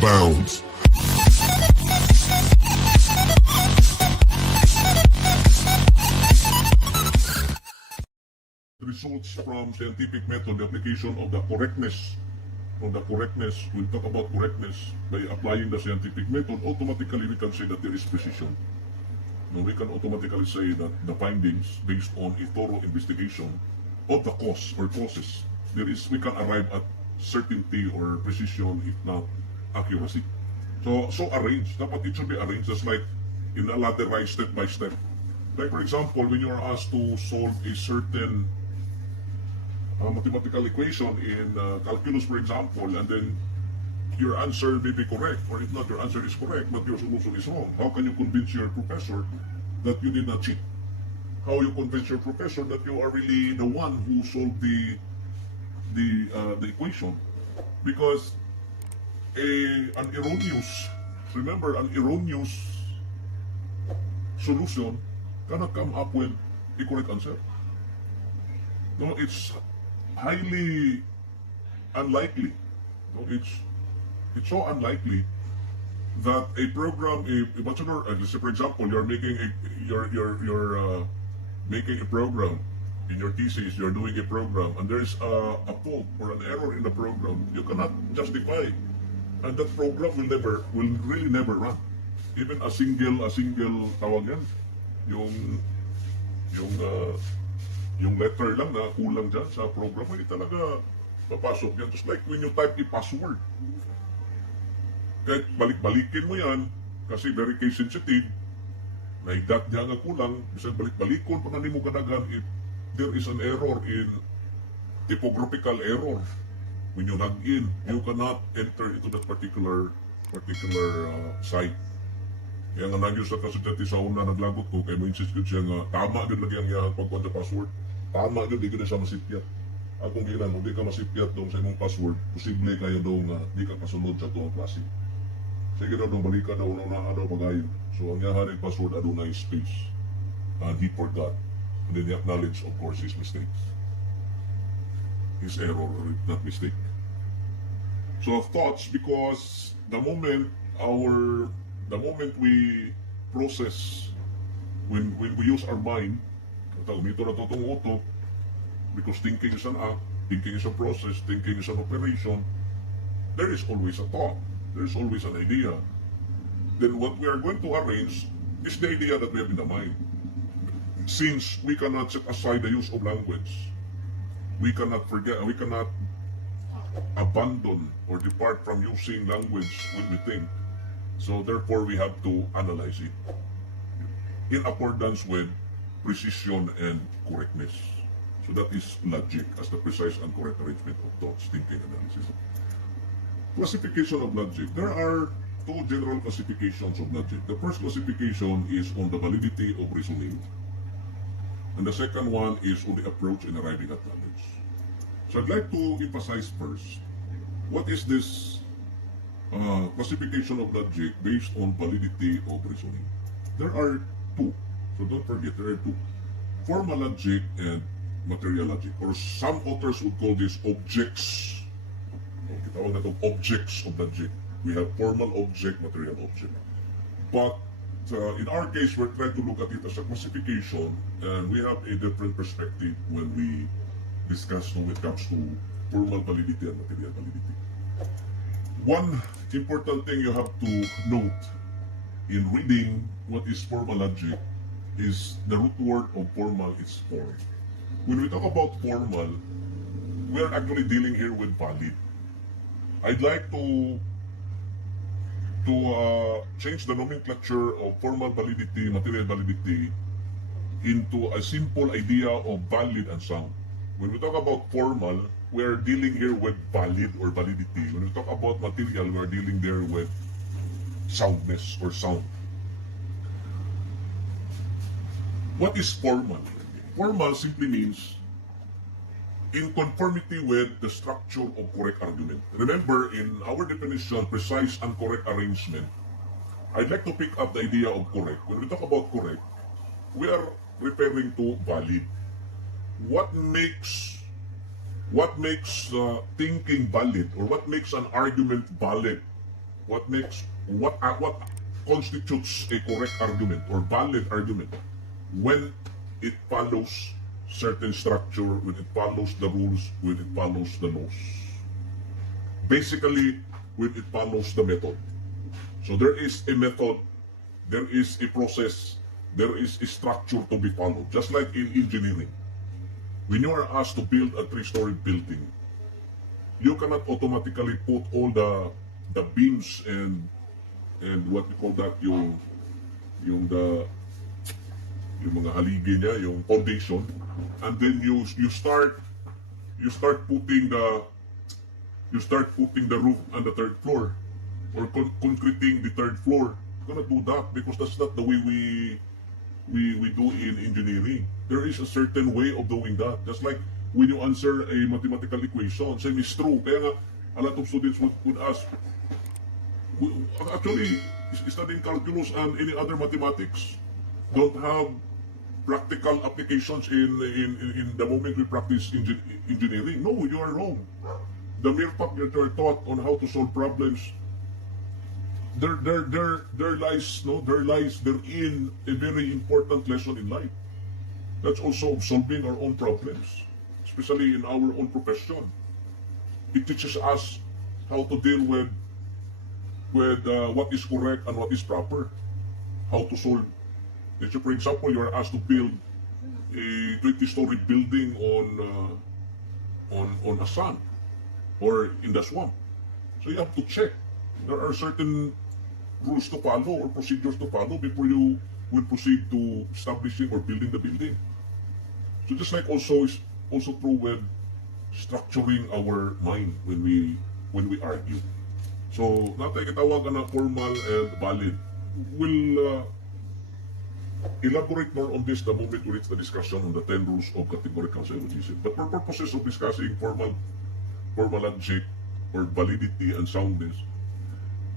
bounds. Results from scientific method, the application of the correctness, we talk about correctness by applying the scientific method, automatically we can say that there is precision. Now, we can automatically say that the findings based on a thorough investigation of the cause or causes, we can arrive at certainty or precision, if not accuracy. So arranged. Dapat it should be arranged just like in a ladderized step by step. Like for example, when you are asked to solve a certain mathematical equation in calculus, for example, and then your answer may be correct, or if not, your answer is correct, but your solution is wrong. How can you convince your professor that you did not cheat? How you convince your professor that you are really the one who solved the equation? Because an erroneous solution cannot come up with a correct answer. No, it's highly unlikely. No, it's so unlikely that a program, a bachelor, let's say for example, you're making making a program in your thesis, you're doing a program, and there's a fault or an error in the program, you cannot justify, and that program will really never run. Even a single tawag yan, yung letter lang na kulang dyan sa program, hindi talaga papasok yan. Just like when you type a password, kahit balik-balikin mo yan, kasi very case sensitive, naidat niya nga kulang, bisan balik-balikon, pag mo kanagan, if there is an error in typographical error, when you log in, you cannot enter into that particular site. Kaya nga nagyos sa kasultati sa una naglagot ko, kaya mo insist ko siya nga, tama din lagi ang iyang pagkuhan sa password. Tama din, di ko na siya masipyat. Akong gilan, di ka masipyat doon sa imong password, posible kayo doon nga, di ka kasunod sa itong klase. Sige daw, balikan daw na daw pagayon. So ang yahan yung password, adunay space. And he forgot. And then he acknowledged, of course, his mistakes. His error, not mistake. So thoughts, because the moment we process, when we use our mind, umito na itong utok, because thinking is an act, thinking is a process, thinking is an operation, there is always a thought, there is always an idea. Then what we are going to arrange is the idea that we have in the mind. Since we cannot set aside the use of language, we cannot abandon or depart from using language when we think. So therefore, we have to analyze it in accordance with precision and correctness. So that is logic as the precise and correct arrangement of thoughts, thinking, analysis. Classification of logic. There are two general classifications of logic. The first classification is on the validity of reasoning. And the second one is on the approach in arriving at knowledge. So I'd like to emphasize first, what is this classification of logic based on validity of reasoning? There are two. So don't forget, there are two. Formal logic and material logic. Or some authors would call this objects. Kitawag na itong objects of logic. We have formal object, material object. But in our case, we're trying to look at it as a classification, and we have a different perspective when we discuss when it comes to formal validity and material validity. One important thing you have to note in reading what is formal logic is the root word of formal is form. When we talk about formal, we are actually dealing here with valid. I'd like to change the nomenclature of formal validity, material validity, into a simple idea of valid and sound. When we talk about formal, we are dealing here with valid or validity. When we talk about material, we are dealing there with soundness or sound. What is formal? Formal simply means in conformity with the structure of correct argument. Remember, in our definition, precise and correct arrangement, I'd like to pick up the idea of correct. When we talk about correct, we are referring to valid. What makes thinking valid, or what makes an argument valid what constitutes a correct argument or valid argument when it follows certain structure, when it follows the rules, when it follows the laws. Basically, when it follows the method. So there is a method, there is a process, there is a structure to be followed. Just like in engineering. When you are asked to build a 3-story building, you cannot automatically put all the beams and what we call that, yung mga haligi niya, yung foundation, and then you start putting the roof on the 3rd floor or concreting the 3rd floor. You cannot do that because that's not the way we do in engineering. There is a certain way of doing that. Just like when you answer a mathematical equation, same is true. Kaya nga, a lot of students would ask, actually, studying calculus and any other mathematics don't have practical applications in the moment we practice engineering. No, you are wrong. The mere fact that you are taught on how to solve problems, there lies therein a very important lesson in life. That's also solving our own problems, especially in our own profession. It teaches us how to deal with what is correct and what is proper, how to solve. Let's say, for example, you are asked to build a 20-story building on a sand or in the swamp. So you have to check. There are certain rules to follow or procedures to follow before you will proceed to establishing or building the building. So just like also true with structuring our mind when we argue. So natay kitawagan na formal and valid. We'll elaborate more on this the moment we reach the discussion on the 10 rules of categorical syllogism. But for purposes of discussing formal logic or validity and soundness,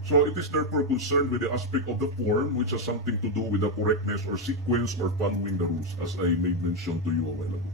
so it is therefore concerned with the aspect of the form which has something to do with the correctness or sequence or following the rules, as I made mention to you a while ago.